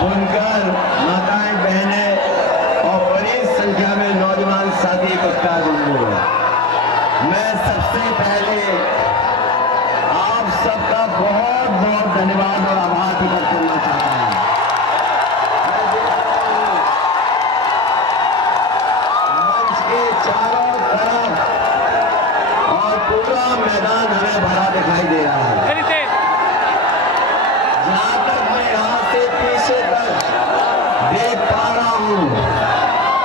बुनकर, माताएं, बहनें और बड़ी संख्या में नौजवान साथी इकट्ठा हुए। मैं सबसे पहले आप सबका बहुत बहुत धन्यवाद और आभार प्रकट करना चाहता हूं। मंच के चारों तरफ और पूरा मैदान हमें भरा दिखाई दे रहा है। जहां तक मैं यहां से पीछे तक देख पा रहा हूं,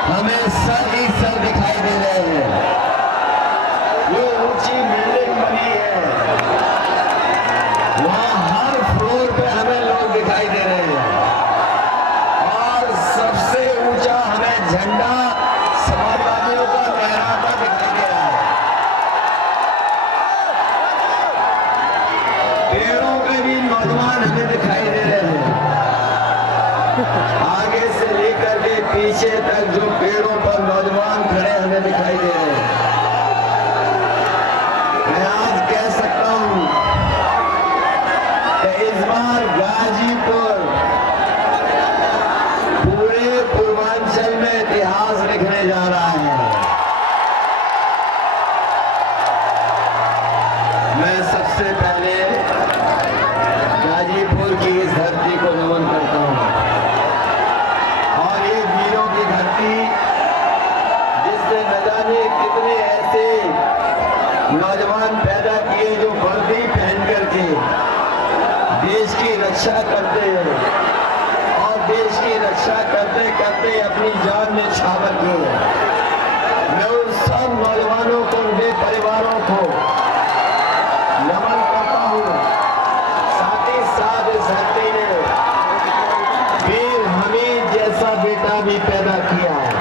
हमें सर ही सर दिखाई दे रहे हैं। जो ऊंची बिल्डिंग बनी है, वहां हर फ्लोर पे हमें लोग दिखाई दे रहे हैं और सबसे ऊंचा हमें झंडा समाजवादियों का लहराता दिखाई दे रहा है। पेड़ों पे भी नौजवान हमें दिखाई दे रहे हैं। आगे से लेकर के पीछे तक जो पेड़ों पर नौजवान खड़े हमें दिखाई दे रहे हैं। मैं आज कह सकता हूं कि इस बार गाजीपुर पूरे पूर्वांचल में इतिहास लिखने जा रहा है। मैं सबसे पहले गाजीपुर की इस धरती को नमन करता हूं और ये वीरों की धरती, जिसने न जाने कितने ऐसे नौजवान पैदा किए जो वर्दी पहन करके देश की रक्षा करते हैं और देश की रक्षा करते करते अपनी जान में न्यौछावर किए। मैं उन सब नौजवानों को, उनके परिवारों को नमन करता हूं। साथ ही साथ इस धरती ने वीर हमीद जैसा बेटा भी पैदा किया है,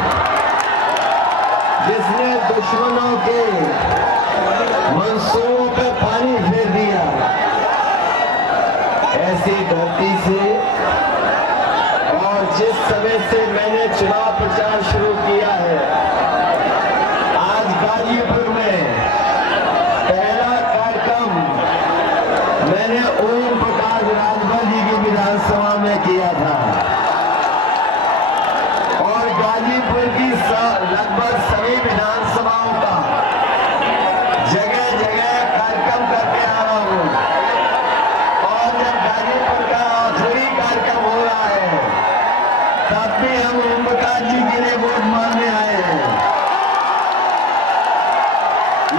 जिसने दुश्मनों के मंसूबों पे पानी फेर दिया। ऐसी धरती से और जिस समय से मैंने चुनाव प्रचार शुरू किया है, आज गाजीपुर में पहला कार्यक्रम मैंने ओम प्रकाश राजभर जी की विधानसभा में किया था और गाजीपुर की लगभग सभी विधानसभाओं का जगह जगह कार्यक्रम करके आ रहा हूं। और जब गाजीपुर का आखिरी कार्यक्रम हो रहा है, तब भी हम ओम प्रकाश जी के लिए वोट मांगने आए हैं।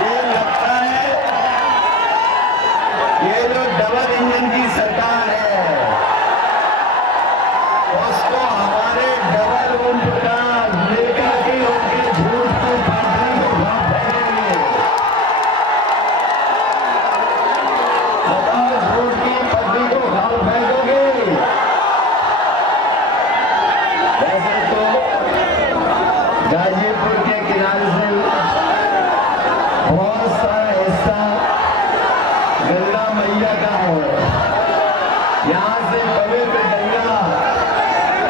ये लगता है ये जो डबल इंजन की सरकार है, उसको हमारे डबल ओम प्रकाश लेकर के उनके झूठ की पार्टी को भाग फेंकेंगे। बताओ, झूठ की पटरी को भाग फेंकोगे? वैसे तो गाजीपुर के किनारे से बहुत सारा हिस्सा गंगा मैया का है। यहाँ से पवित्र गंगा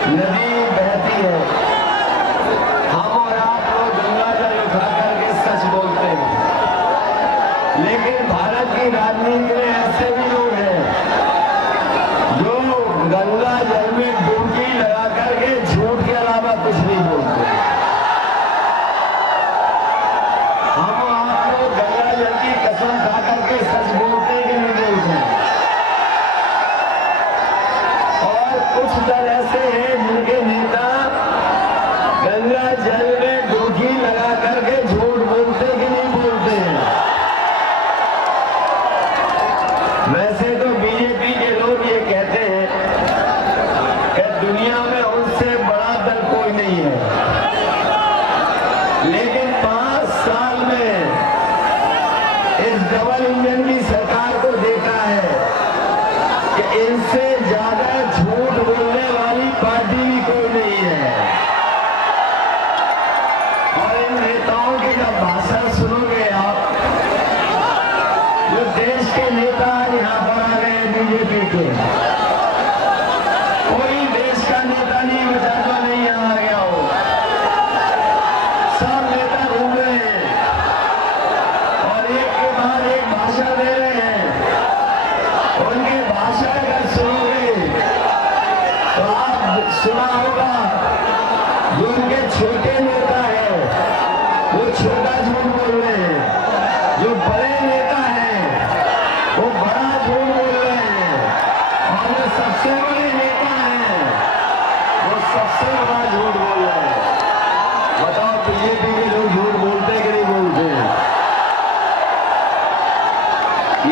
नदी बहती है। हम और आप लोग गंगा जल उठा करके सच बोलते हैं, लेकिन भारत की राजनीति में ऐसे भी लोग हैं जो गंगा जल में डुबकी लगा करके झूठ के अलावा कुछ नहीं बोलते। हम आप लोग गंगा जल की कसम खा करके सच बोलते हैं कि नहीं बोलते? और कुछ दल ऐसे हैं जिनके नेता गंगा जल में डुबकी लगा करके झूठ बोलते कि नहीं बोलते हैं? वैसे तो बीजेपी के लोग ये कहते हैं कि दुनिया में उनसे बड़ा दल कोई नहीं है, लेकिन 5 साल में इस डबल इंजन की सरकार को देखा है कि इनसे ज्यादा झूठ बोलने वाली पार्टी भी कोई नहीं है। और इन नेताओं के जब भाषण सुनोगे आप, जो देश के नेता यहाँ पर आ गए बीजेपी के, कोई देश का नेता नहीं बचा जो नहीं यहाँ आ गया हो। सुना होगा, जो उनके छोटे नेता है वो छोटा झूठ बोल रहे हैं, जो बड़े नेता हैं वो बड़ा झूठ बोल रहे हैं, और जो सबसे बड़े नेता हैं वो सबसे बड़ा झूठ बोल रहे हैं। बताओ बीजेपी के लोग झूठ बोलते कि नहीं बोलते?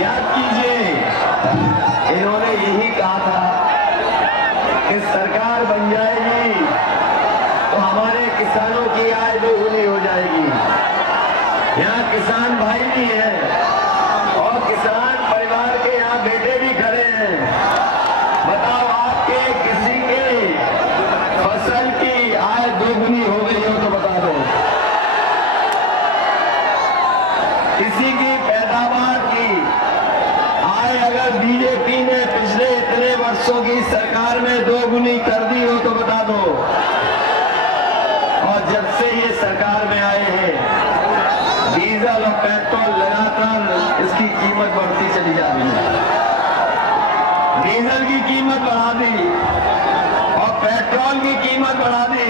याद कीजिए, इन्होंने यही कहा था कि सरकार बन जाएगी तो हमारे किसानों की आय दोगुनी हो जाएगी। यहाँ किसान भाई भी हैं और किसान परिवार के यहाँ बेटे भी खड़े हैं। बताओ, आपके किसी के फसल की आय दोगुनी हो गई हो तो बता दो। किसी की पैदावार की आय अगर बीजेपी ने पिछले इतने वर्षों की सरकार में दोगुनी कर दी हो तो बता दो। और जब से ये सरकार में आए हैं, डीजल और पेट्रोल लगातार इसकी कीमत बढ़ती चली जा रही है। डीजल की कीमत बढ़ा दी और पेट्रोल की कीमत बढ़ा दी।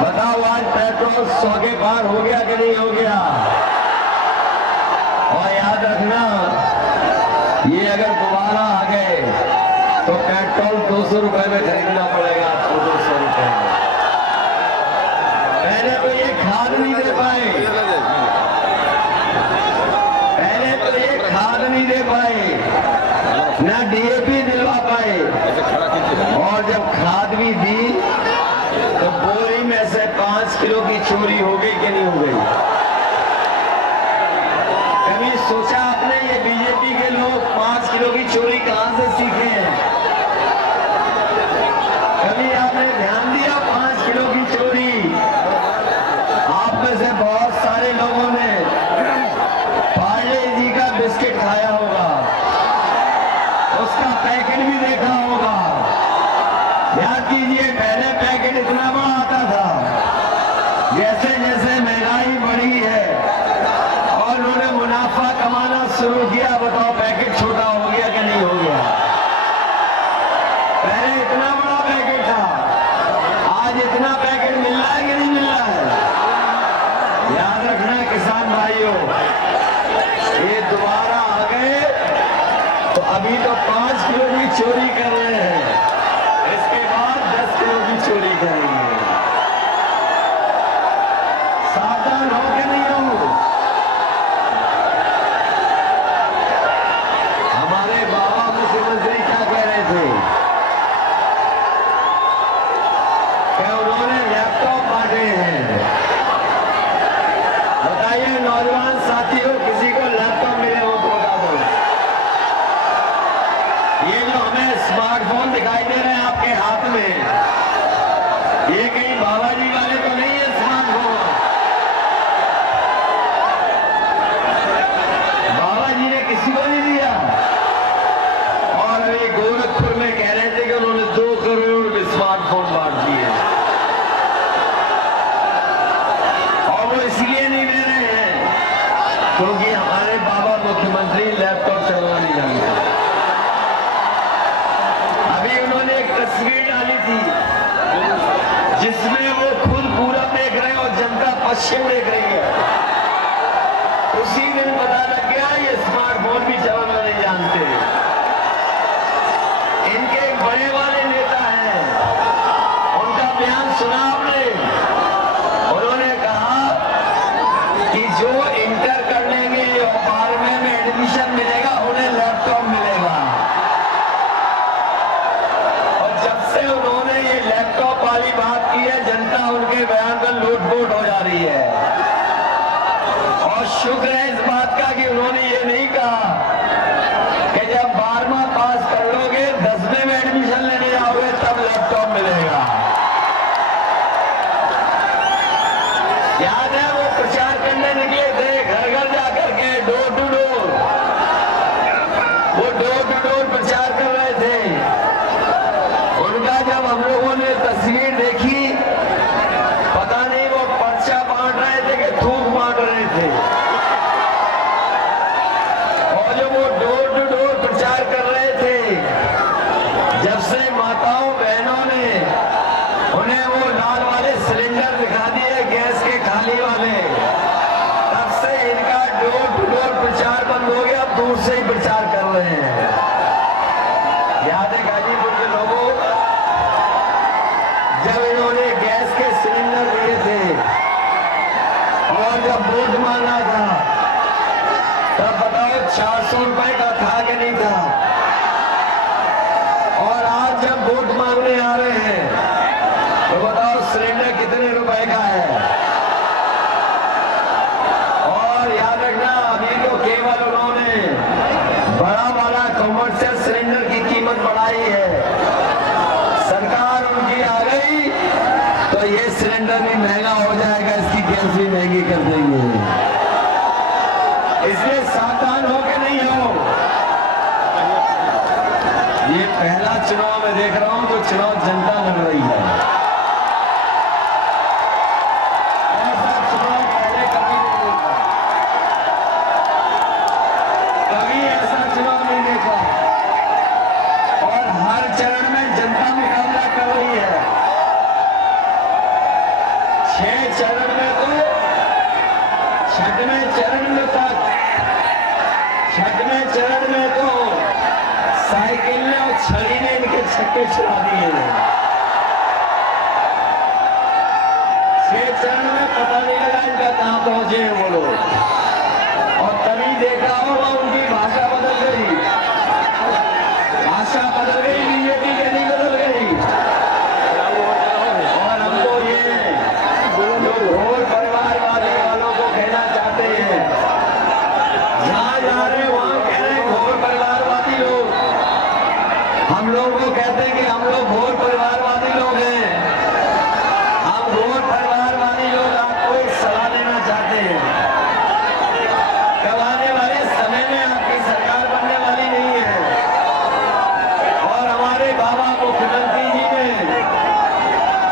बताओ, आज पेट्रोल 100 के पार हो गया कि नहीं हो गया? और याद रखना, ये अगर दोबारा आ गए तो पेट्रोल 200 रुपए में खरीदना पड़ेगा आपको, 200 रुपए में। पहले तो ये खाद नहीं दे पाए, पहले तो ये खाद नहीं दे पाए, ना डीएपी दिलवा पाए, और जब खाद भी दी तो बोरी में से 5 किलो की चोरी हो गई कि नहीं हो गई? कभी सोचा आपने ये बीजेपी के लोग 5 किलो की चोरी कहां से सीखे हैं? कभी आपने ध्यान दिया 5 किलो की चोरी? आप में से बहुत सारे लोगों ने पार्ले जी का बिस्किट खाया होगा, उसका पैकेट भी देखा होगा। याद कीजिए, पहले पैकेट इतना बड़ा आता था, जैसे जैसे महंगाई बढ़ी है और उन्होंने मुनाफा कमाना शुरू किया, बताओ पैकेट छोटा हो गया कि नहीं हो गया? पहले इतना बड़ा पैकेट था, आज इतना पैकेट मिल रहा है कि नहीं मिल रहा है? याद रखना किसान भाइयों, ये दोबारा आ गए तो अभी तो 5 किलो की चोरी कर रहे हैं, इसके बाद 10 किलो की चोरी करेंगे। सावधान हो कि नहीं हो? हमारे बाबा मुख्यमंत्री क्या कह रहे थे कि उन्होंने लैपटॉप बांटे हैं। बताइए नौजवान साथियों, किसी को लैपटॉप मिले हो तो बता दो। ये जो हमें स्मार्टफोन दिखाई दे रहे हैं आपके हाथ में, ये कहीं बाबा जी वाले तो नहीं है स्मार्टफोन? बाबा जी ने किसी को नहीं दिया। और अभी गोरखपुर में कह रहे थे कि उन्होंने 2 करोड़ स्मार्टफोन बांट दिए, और वो इसलिए नहीं दे रहे हैं क्योंकि हमारे बाबा मुख्यमंत्री लैपटॉप चलाना नहीं जानते। अभी उन्होंने एक तस्वीर डाली थी जिसमें वो खुद पूरब देख रहे हैं और जनता पश्चिम देख रही है। उसी दिन पता लग गया ये स्मार्टफोन भी चलाना नहीं जानते। इनके एक बड़े वाले नेता हैं, उनका बयान सुना आपने? उन्होंने कहा कि जो इंटर कर लेंगे और 12वें में एडमिशन मिलेगा उन्हें लैपटॉप मिलेगा। और जब से उन्होंने ये लैपटॉप वाली बात की है, जनता उनके बयान पर लूटपोट हो जा रही है। और शुक्र है इस बात का कि उन्होंने ये नहीं कहा कि जब 12वां पास कर लोगे 10वें में एडमिशन लेने जाओगे तब लैपटॉप मिलेगा। याद है वो प्रचार करने निकले थे, घर घर जाकर के, डोर टू डोर, वो डोर टू डोर प्रचार कर रहे थे। उनका जब हम लोगों ने तस्वीर देखी, पता नहीं वो पर्चा बांट रहे थे कि थूक बांट रहे थे। और जब वो डोर टू डोर प्रचार कर रहे थे, जब से माताओं बहनों ने 400 रुपए का था कि नहीं था? और आज जब वोट मांगने आ रहे हैं तो बताओ सिलेंडर कितने रुपए का है? और याद रखना, अभी तो केवल उन्होंने बड़ा वाला कमर्शियल सिलेंडर की कीमत बढ़ाई है। सरकार उनकी आ गई तो ये सिलेंडर भी महंगा हो जाएगा, इसकी गैस भी महंगी कर देंगे। इसलिए सावधान हो के नहीं हो। ये पहला चुनाव मैं देख रहा हूं तो चुनाव जनता लड़ रही है। ऐसा चुनाव पहले कभी नहीं देखा, कभी ऐसा चुनाव नहीं देखा। और हर चरण में जनता मुकाबला कर रही है। 6 चरण में तो 6वें चरण में तो साइकिल ने और छड़ी ने इनके छक्के छुड़ा दिए। 6 चरण में पता नहीं लगा इनका कहां पहुंचे हैं वो लोग। और तभी देखा होगा उनकी भाषा बदल गई, भाषा बदल गई, बीजेपी के नहीं बदल गई। और हमको ये जो घोर परिवारवादी वालों को कहना चाहते हैं, जहां जा रहे वहां कह रहे घोर परिवारवादी लोग। हम लोग को कहते हैं कि हम लोग घोर परिवारवादी लोग हैं। हम घोर परिवारवादी लोग आपको एक सलाह देना चाहते हैं। कब आने वाले समय में आपकी सरकार बनने वाली नहीं है। और हमारे बाबा मुख्यमंत्री जी ने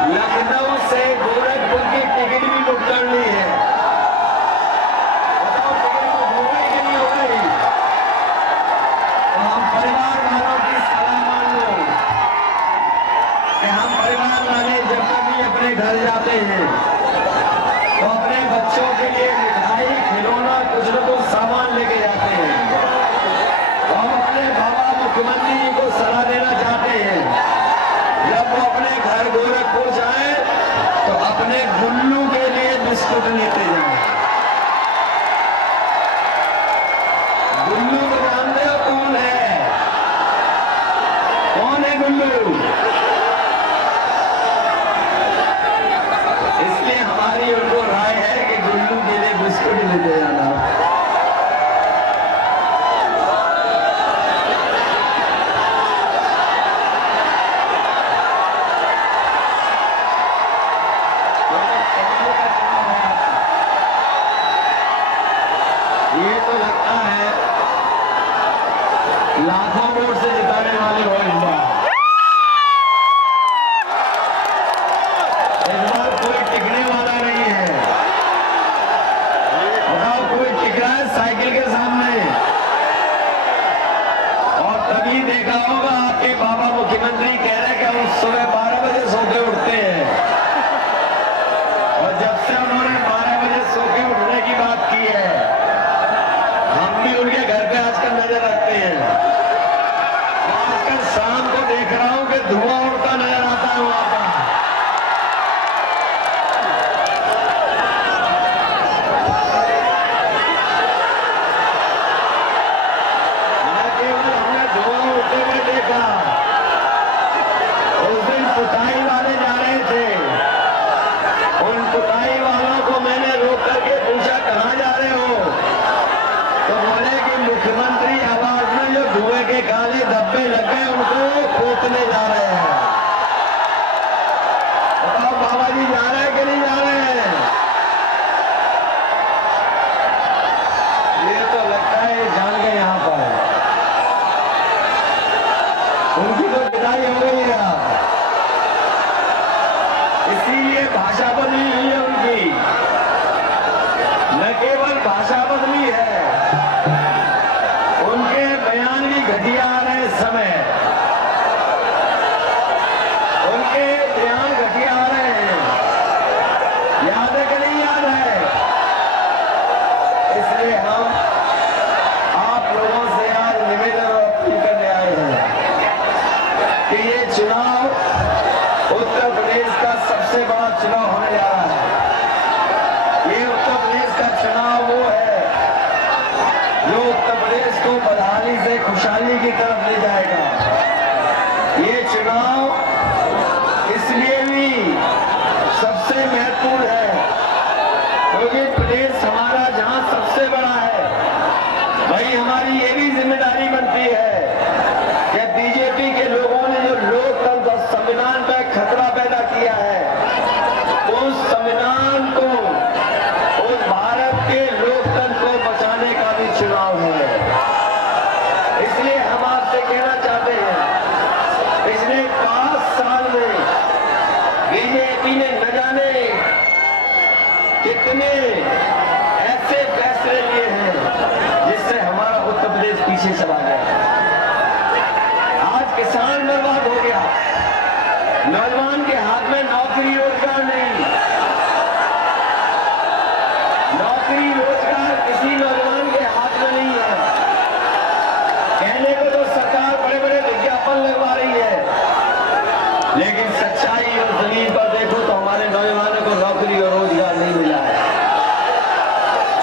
लखनऊ से गोरखपुर की टिकट भी बुक कर ली है। बताओ टिकट बुक हो गई कि नहीं हो गई? तो हम परिवार वालों की सलाह मान लो कि हम परिवार वाले जब कभी अपने घर जाते हैं तो अपने बच्चों के लिए मिठाई, खिलौना, कुछ न कुछ सामान लेके जाते हैं। तो हम अपने बाबा मुख्यमंत्री जी को सलाह देना चाहते हैं, जब वो अपने घर गोरखपुर जाए तो अपने गुल्लू के लिए बिस्कुट लेते जाए। गुल्लू को जानते हो कौन है? कौन है गुल्लू? इसलिए हमारी उनको राय है कि गुल्लू के लिए बिस्कुट लेते जाना। कितने ऐसे फैसले लिए हैं जिससे हमारा उत्तर प्रदेश पीछे चला गया। आज किसान बर्बाद हो गया, नौजवान के हाथ में नौकरी रोजगार नहीं, नौकरी रोजगार किसी नौजवान के हाथ में नहीं है। कहने को तो सरकार बड़े बड़े विज्ञापन लगवा रही है, लेकिन सच्चाई और जमीन पर देखो तो हमारे नौजवानों को नौकरी और रोजगार नहीं मिला है।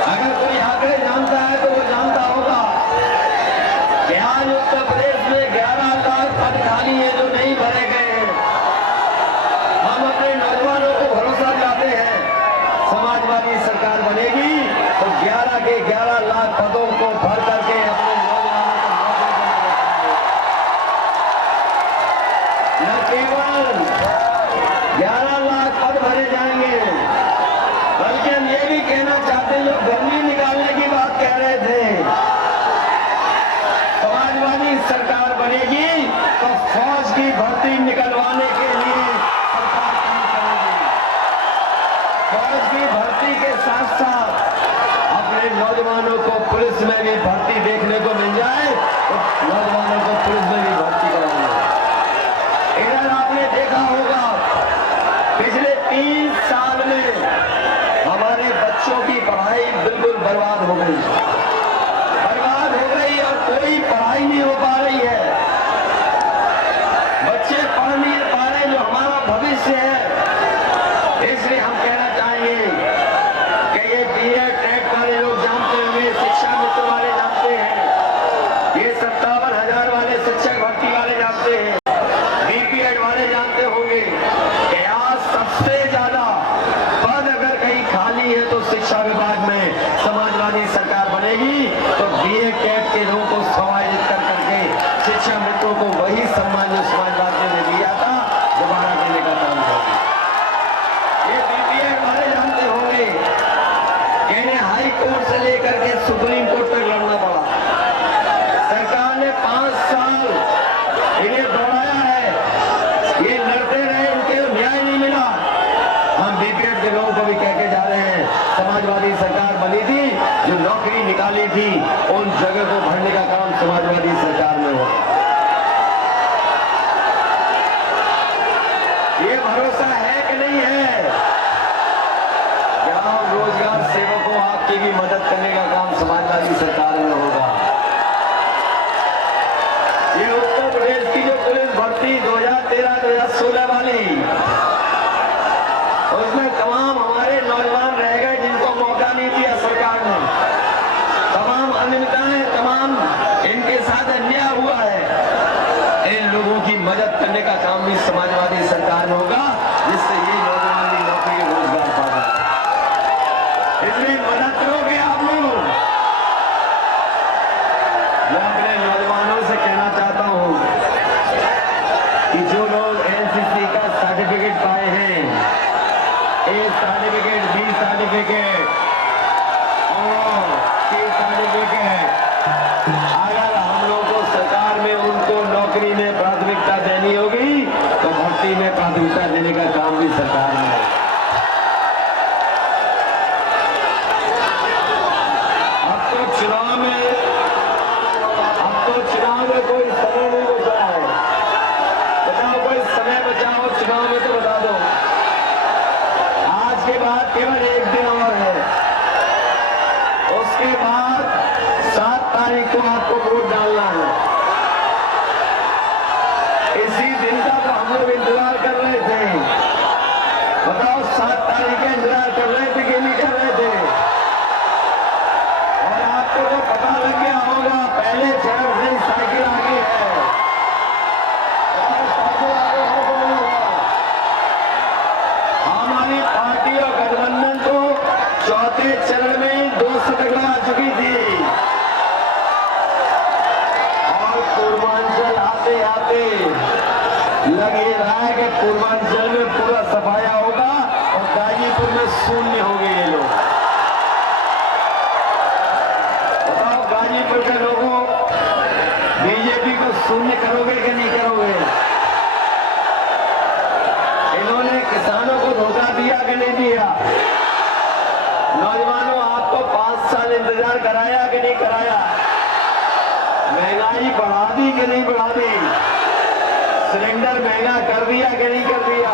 अगर कोई आंकड़े जानता है तो वो जानता होगा कि आज उत्तर प्रदेश में 11 लाख पद खाली है जो नहीं भरे गए हैं। हम अपने नौजवानों को भरोसा दिलाते हैं, समाजवादी सरकार बनेगी तो 11 के 11 लाख पदों को भर करके अपने नौजवानों को न केवल 11 लाख पद भरे जाएंगे, बल्कि हम ये भी कहना चाहते हैं, जो गर्मी निकालने की बात कह रहे थे, समाजवादी सरकार बनेगी तो फौज की भर्ती निकलवाने के लिए सरकार काम करेगी। फौज की भर्ती के साथ साथ अपने नौजवानों को पुलिस में भी भर्ती देखने को मिल जाए तो नौजवानों को पुलिस में भी भर्ती कराएंगे। इधर आपने देखा होगा पिछले 3 साल में हमारे बच्चों की पढ़ाई बिल्कुल बर्बाद हो गई और कोई पढ़ाई नहीं हो पा रही है। बच्चे पढ़ नहीं पा रहे, जो हमारा भविष्य है। इसलिए हम कहना चाहेंगे कि ये बीएड टेट वाले लोग जानते होंगे, शिक्षा मित्र वाले जानते हैं, ये 57,000 वाले शिक्षक भर्ती वाले जानते हैं, बीपीएड वाले जानते होंगे कि आज सबसे ज्यादा पद अगर कहीं खाली है तो शिक्षा विभाग में समाजवादी सरकार बनेगी तो बीएड टेट के लोगों को समायोजित कर करके शिक्षा मित्रों को वही सम्मान जो समाजवाद ने दिया था दोबारा देने का काम होगा। ये बीपीएड वाले जानते होंगे कि इन्हें हाई कोर्ट से लेकर के सुप्रीम कोर्ट तक लड़ना पड़ा। सरकार ने 5 साल इन्हें दौड़ाया है, ये लड़ते रहे, इनके न्याय नहीं मिला। हम बीपीएड के लोगों को भी कह के जा रहे हैं, समाजवादी सरकार बनी थी, जो नौकरी निकाली थी उन जगह को भरने का काम समाजवादी सरकार में हो। ये भरोसा है कि नहीं है? ग्राम रोजगार सेवकों आपकी भी मदद करने का काम समाजवादी सरकार में होगा। ये उत्तर प्रदेश की जो पुलिस भर्ती 2013-2016 वाली, उसमें तमाम हमारे नौजवान रह गए जिनको मौका नहीं दिया सरकार ने। तमाम अनियमितताएं, तमाम इनके साथ अन्याय हुआ है। इन लोगों की मदद करने का काम भी समाजवादी सरकार में होगा, जिससे ये नौजवान भी नौकरी रोजगार पाएगा। इसलिए मदद करोगे आप लोग। मैं अपने नौजवानों से कहना चाहता हूं कि जो लोग एनसीसी का सर्टिफिकेट पाए हैं, ए सर्टिफिकेट, बी सर्टिफिकेट और सी सर्टिफिकेट, अगर हम लोगों को सरकार में उनको नौकरी में प्राथमिकता देनी होगी तो भर्ती में प्राथमिकता देने का काम भी सरकार में है। अब तो चुनाव में कोई समय नहीं बचा है। बताओ, कोई समय बचा हो चुनाव में तो बता दो। आज के बाद केवल 1 दिन और है, उसके बाद 7 तारीख को आपको वोट डालना है। इसी दिन का तो हम लोग इंतजार कर रहे थे। बताओ, 7 तारीख का इंतजार कर रहे थे कि नहीं कर रहे थे? और आपको तो पता लग गया होगा, पहले चरण से साइकिल आगे है। हमारी पार्टी और गठबंधन को चौथे चरण में 2 सीटें आ चुकी थी और पूर्वांचल आते आते लग ये रहा है कि पूर्वांचल में पूरा सफाया होगा और गाजीपुर में शून्य हो गए ये लोग। बताओ, गाजीपुर के लोगों बीजेपी को शून्य करोगे कि नहीं करोगे? इन्होंने किसानों को धोखा दिया कि नहीं दिया? कल्याण कराया कि नहीं कराया? महंगाई बढ़ा दी कि नहीं बढ़ा दी? सिलेंडर महंगा कर दिया कि नहीं कर दिया?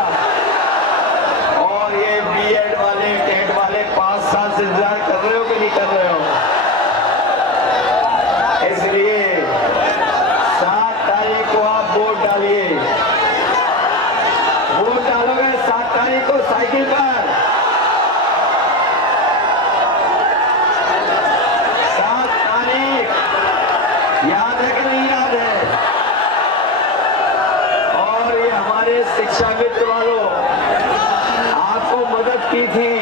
और ये बीएड वाले टेट वाले 5 साल से इंतजार कर रहे हो कि नहीं कर रहे हो? इसलिए 7 तारीख को आप वोट डालिए। वोट डालोगे 7 तारीख को साइकिल पर। 7 तारीख याद है कि नहीं याद है? और ये हमारे शिक्षा मित्र वालों आपको मदद की थी।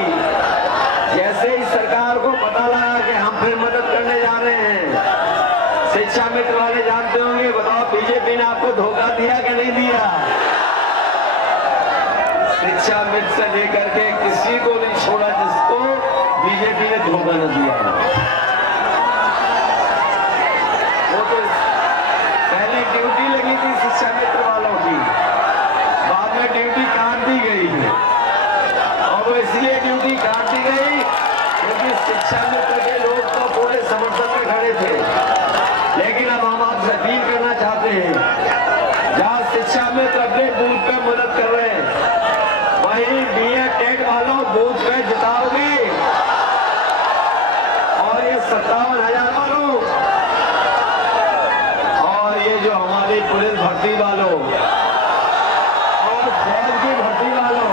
जैसे ही सरकार को पता लगा कि हम फिर मदद करने जा रहे हैं, शिक्षा मित्र वाले जानते होंगे, बताओ बीजेपी ने आपको धोखा दिया कि नहीं दिया? शिक्षा मित्र से लेकर के किसी को नहीं छोड़ा जिसको बीजेपी ने धोखा न दिया। वो तो पहले ड्यूटी लगी थी शिक्षा मित्र वालों की, बाद में ड्यूटी काट दी गई और वो इसलिए ड्यूटी काट दी गई क्योंकि शिक्षा मित्र के लोग तो पूरे समर्थन में खड़े थे। लेकिन अब हम आपसे अपील करना चाहते हैं, जहां शिक्षा मित्र अपने बूथ पे मदद कर रहे हैं, वहीं बीएड टेट वालों बूथ पे जिताओगे। और ये 57,000 वालों और ये जो हमारी पुलिस भर्ती वालों और फौज की भर्ती वालों,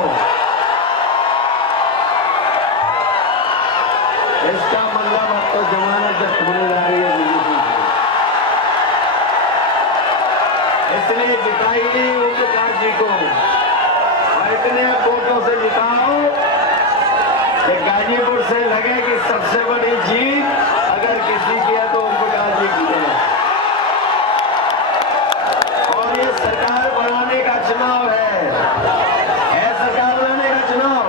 इसका मतलब अब तो जमानत जब्त होने जा रही है बीजेपी की। इसलिए जिताइए ओम प्रकाश जी को और इतने वोटों से जिताओ कि गाजीपुर से लगे कि सबसे बड़ी जीत अगर किसी की है तो ओम प्रकाश जी की है। और ये सरकार बनाने का चुनाव है सरकार बनाने का चुनाव।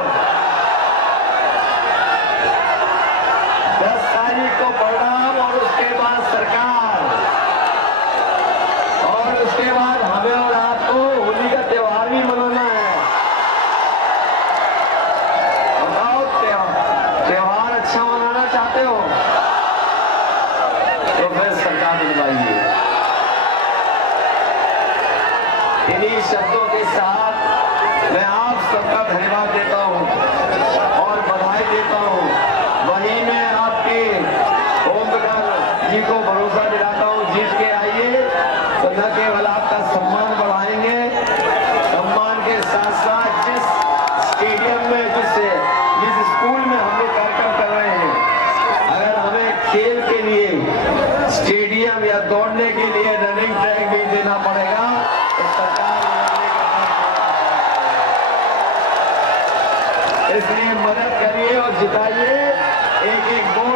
10 तारीख को परिणाम और उसके बाद सरकार, और उसके बाद हमें और आपको होली का त्योहार भी मनाना है। बताओ त्योहार अच्छा मनाना चाहते हो तो फिर सरकार बनवाइए। इन्हीं शब्दों के साथ मैं आप सबका धन्यवाद देता हूं और बधाई देता हूं। वहीं मैं आपके ओम प्रकाश जी को भरोसा दिलाता हूं, जीत के आइए तो न केवल आपका सम्मान बढ़ाएंगे, सम्मान के साथ साथ जिस स्टेडियम में जिस स्कूल में हम लोग कार्यक्रम कर रहे हैं, अगर हमें खेल के लिए स्टेडियम या दौड़ने के लिए रनिंग ट्रैक भी देना पड़ेगा तो सरकार इसलिए मदद करिए और जिताइए। एक वोट